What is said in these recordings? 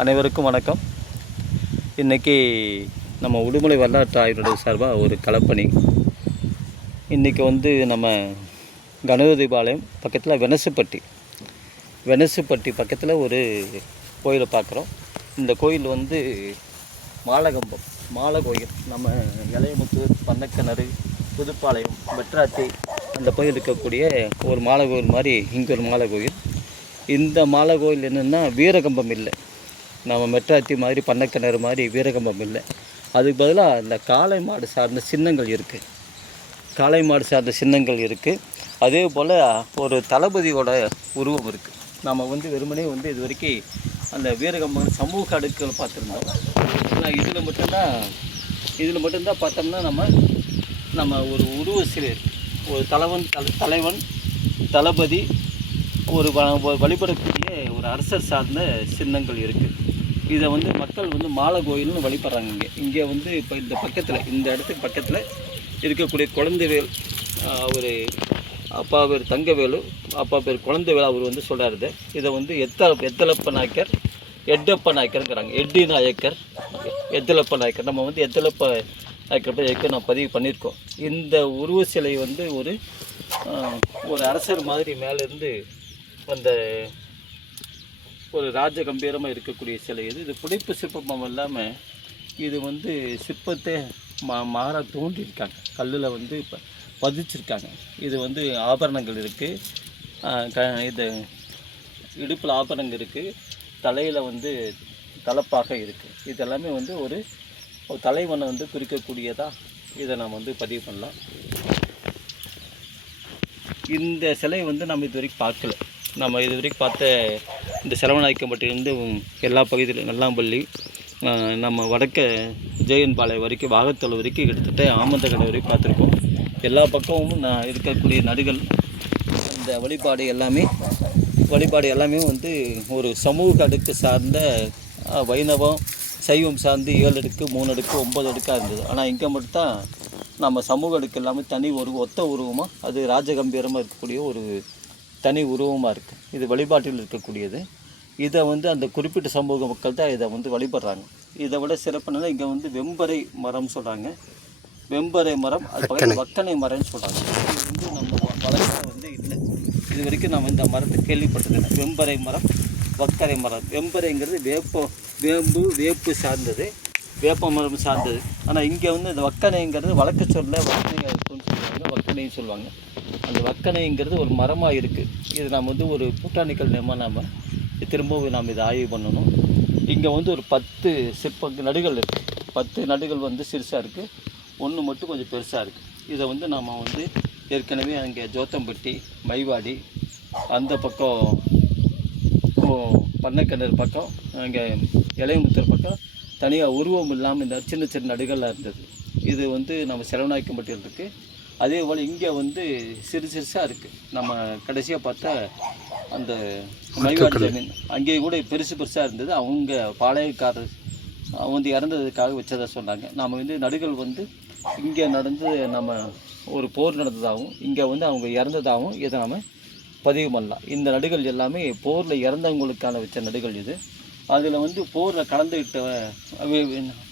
அனைவருக்கும் வணக்கம். இன்றைக்கி நம்ம உடுமலை வரலாற்று ஆய்வுடைய சார்பாக ஒரு களப்பணி. இன்றைக்கி வந்து நம்ம கணபதிபாளையம் பக்கத்தில் வெனசுப்பட்டி பக்கத்தில் ஒரு கோயிலை பார்க்குறோம். இந்த கோயில் வந்து மாலை கோயில். நம்ம இளையமுத்தூர், பண்ணக்கிணறு, புதுப்பாளையம், வெட்ராத்தி அந்த கோயில் இருக்கக்கூடிய ஒரு மாலை கோயில் மாதிரி இங்கே ஒரு மாலை கோயில். இந்த மாலை கோயில் என்னென்னா வீரகம்பம் இல்லை. நம்ம மெட்ராத்தி மாதிரி, பண்ணக்கிணறு மாதிரி வீரகம்பம் இல்லை. அதுக்கு பதிலாக இந்த காளை மாடு சார்ந்த சின்னங்கள் இருக்குது. அதே போல் ஒரு தளபதியோட உருவம் இருக்குது. நம்ம வந்து வெறுமனே வந்து இது வரைக்கும் அந்த வீரகம்பம் சமூக அடுக்குகள் பார்த்துருந்தோம். ஆனால் இதில் மட்டும்தான் பார்த்தோம்னா நம்ம ஒரு உருவ சிலை இருக்குது. ஒரு தலைவன், தளபதி, ஒரு வழிபடக்கூடிய ஒரு அரசர் சார்ந்த சின்னங்கள் இருக்குது. இதை வந்து மக்கள் வந்து மாலை கோயில்னு வழிபடுறாங்க. இங்கே வந்து இப்போ இந்த இடத்துக்கு பக்கத்தில் இருக்கக்கூடிய குழந்தைவேல், அவர் அப்பா பேர் தங்கவேலு, அப்பா பேர் குழந்தைவேல், அவர் வந்து சொல்கிறாரு. இதை வந்து எத்தலப்ப நாயக்கருங்கிறாங்க. எத்தலப்ப நாயக்கர். நம்ம வந்து எத்தலப்ப நாயக்கர் பற்றி நான் பதிவு பண்ணியிருக்கோம். இந்த உருவ சிலை வந்து ஒரு அரசர் மாதிரி மேலேருந்து அந்த ஒரு ராஜ கம்பீரமாக இருக்கக்கூடிய சிலை. இது புடைப்பு சிற்பம் இல்லாமல் இது வந்து சிற்பத்தை மாறாக தோண்டியிருக்காங்க. கல்லில் வந்து இப்போ பதிச்சிருக்காங்க. இது வந்து ஆபரணங்கள் இருக்குது. இது இடுப்பில் ஆபரணங்கள் இருக்குது. தலையில் வந்து தலப்பாக இருக்குது. இதெல்லாமே வந்து ஒரு தலைவனை வந்து குறிக்கக்கூடியதாக இதை நம்ம வந்து பதிவு பண்ணலாம். இந்த சிலை வந்து நம்ம இது வரைக்கும் பார்க்கல. நம்ம இது வரைக்கும் பார்த்த இந்த செலவநாயக்கம்பட்டியிலேருந்து எல்லா பகுதியிலும் நல்லாம்பள்ளி, நம்ம வடக்க ஜெயன்பாளையம் வரைக்கும், வாகத்தோல் வரைக்கும், கிட்டத்தட்ட ஆமந்தகடை வரைக்கும் பார்த்துருக்கோம். எல்லா பக்கமும் நான் இருக்கக்கூடிய நடுகள், இந்த வழிபாடு எல்லாமே வந்து ஒரு சமூக அடுக்கு சார்ந்த வைணவம், சைவம் சார்ந்து 7 அடுக்கு, 3 அடுக்கு, 9 அடுக்காக இருந்தது. ஆனால் இங்கே மட்டும்தான் நம்ம சமூக அடுக்கு எல்லாமே தனி ஒரு ஒத்த உருவமாக, அது ராஜகம்பீரமாக இருக்கக்கூடிய ஒரு தனி உருவமாக இருக்குது. இது வழிபாட்டில் இருக்கக்கூடியது. இதை வந்து அந்த குறிப்பிட்ட சமூக மக்கள் தான் இதை வந்து வழிபடுறாங்க. இதை விட சிறப்புனா இங்கே வந்து வெம்பரை மரம் சொல்கிறாங்க. வெம்பரை மரம், அது பக்கத்தில் வக்கனை மரம்னு சொல்கிறாங்க. இது வந்து நம்ம வழக்கில் வந்து இல்லை. இது வரைக்கும் நம்ம இந்த மரத்தை கேள்விப்பட்டதில்லை. வெம்பரை மரம், வக்கரை மரம். வெம்பரைங்கிறது வேப்பு சார்ந்தது, வேப்ப மரம் சார்ந்தது. ஆனால் இங்கே வந்து இந்த வக்கனைங்கிறது வழக்கு சொல்ல வக்கனைன்னு சொல்லுவாங்க. அந்த வக்கனைங்கிறது ஒரு மரமாக இருக்குது. இது நம்ம வந்து ஒரு பொட்டானிக்கல் நேமாக நம்ம திரும்பவும் இதை ஆய்வு பண்ணணும். இங்கே வந்து ஒரு 10 நடுகள் இருக்குது. 10 நடுகள் வந்து சிறுசாக இருக்குது, 1 மட்டும் கொஞ்சம் பெருசாக இருக்குது. இதை வந்து நம்ம வந்து ஏற்கனவே அங்கே ஜோத்தம்பட்டி, மைவாடி, அந்த பக்கம் பண்ணக்கிணறு பக்கம், அங்கே இளையமுத்தூர் பக்கம் தனியாக உருவம் இல்லாமல் இந்த சின்ன நடுகளாக இருந்தது. இது வந்து நம்ம செலவநாயக்கம்பட்டியில் இருக்குது. அதே போல் இங்கே வந்து சிறுசாக இருக்குது. நம்ம கடைசியாக பார்த்தா அந்த மைவாடி ஜமீன் அங்கேயே கூட பெருசாக இருந்தது. அவங்க பாளையக்காரர் வந்து இறந்ததுக்காக வச்சதாக சொன்னாங்க. நம்ம வந்து நடுகள் வந்து இங்கே நடந்து நம்ம ஒரு போர் நடந்ததாகவும், இங்கே வந்து அவங்க இறந்ததாகவும் இதை நம்ம பதிவு பண்ணலாம். இந்த நடுகள் எல்லாமே போரில் இறந்தவங்களுக்கான வச்ச நடுகள் இது. அதில் வந்து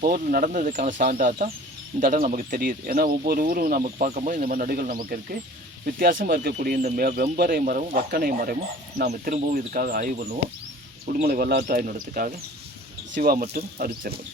போரில் நடந்ததுக்கான சான்றாக தான் இந்த இடம் நமக்கு தெரியுது. ஏன்னா ஒவ்வொரு ஊரும் நமக்கு பார்க்கும்போது இந்த மாதிரி நடுகள் நமக்கு இருக்குது. வித்தியாசமாக இருக்கக்கூடிய இந்த வெம்பரை மரமும் வக்கனை மரமும் நாம் திரும்பவும் இதுக்காக ஆய்வு பண்ணுவோம். உடுமலை வரலாற்று ஆய்வு நடத்துக்காக சிவா மற்றும் அருட்செல்வன்.